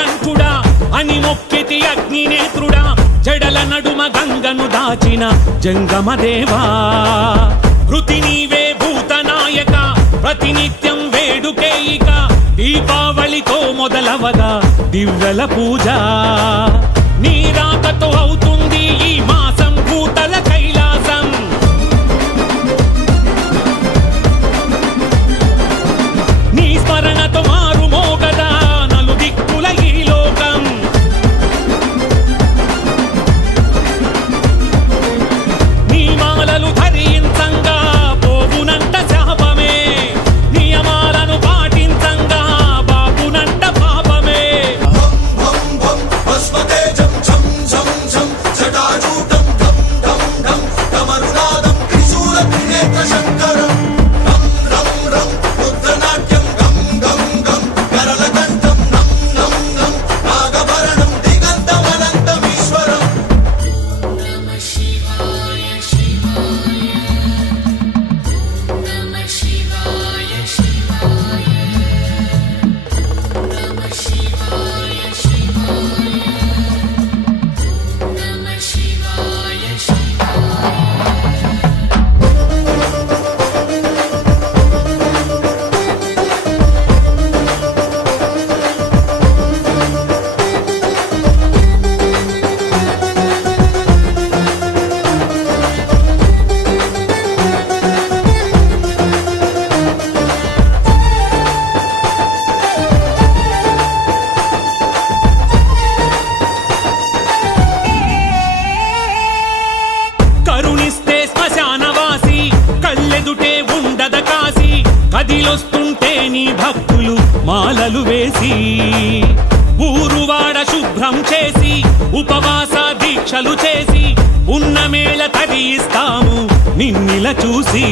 నీలకంఠుడా అని మొక్కితి అగ్నినేత్రుడా జడల నడుమ గంగను దాచిన జంగమదేవా కృతి నీవే భూతనాయక ప్రతినిత్యం వేడుకేయిక దీపావళితో మొదలవగా దివ్యల పూజ నీ రాకతో అవుతుంది ఈ మాసం భూతల కైలాసం నీ స్మరణతో మారు మోగదా నలు దిక్కుల ఈ లోకం నీ మాలలు ధరించంగా పోవునంట శాపమే నియమాలను పాటించంగా బాపునంట పాపమే కదిలొస్తుంటే నీ భక్తులు మాలలు వేసి ఊరువాడ శుభ్రం చేసి ఉపవాస దీక్షలు చేసి ఉన్నమేళ తరిస్తాము నిన్నిల చూసి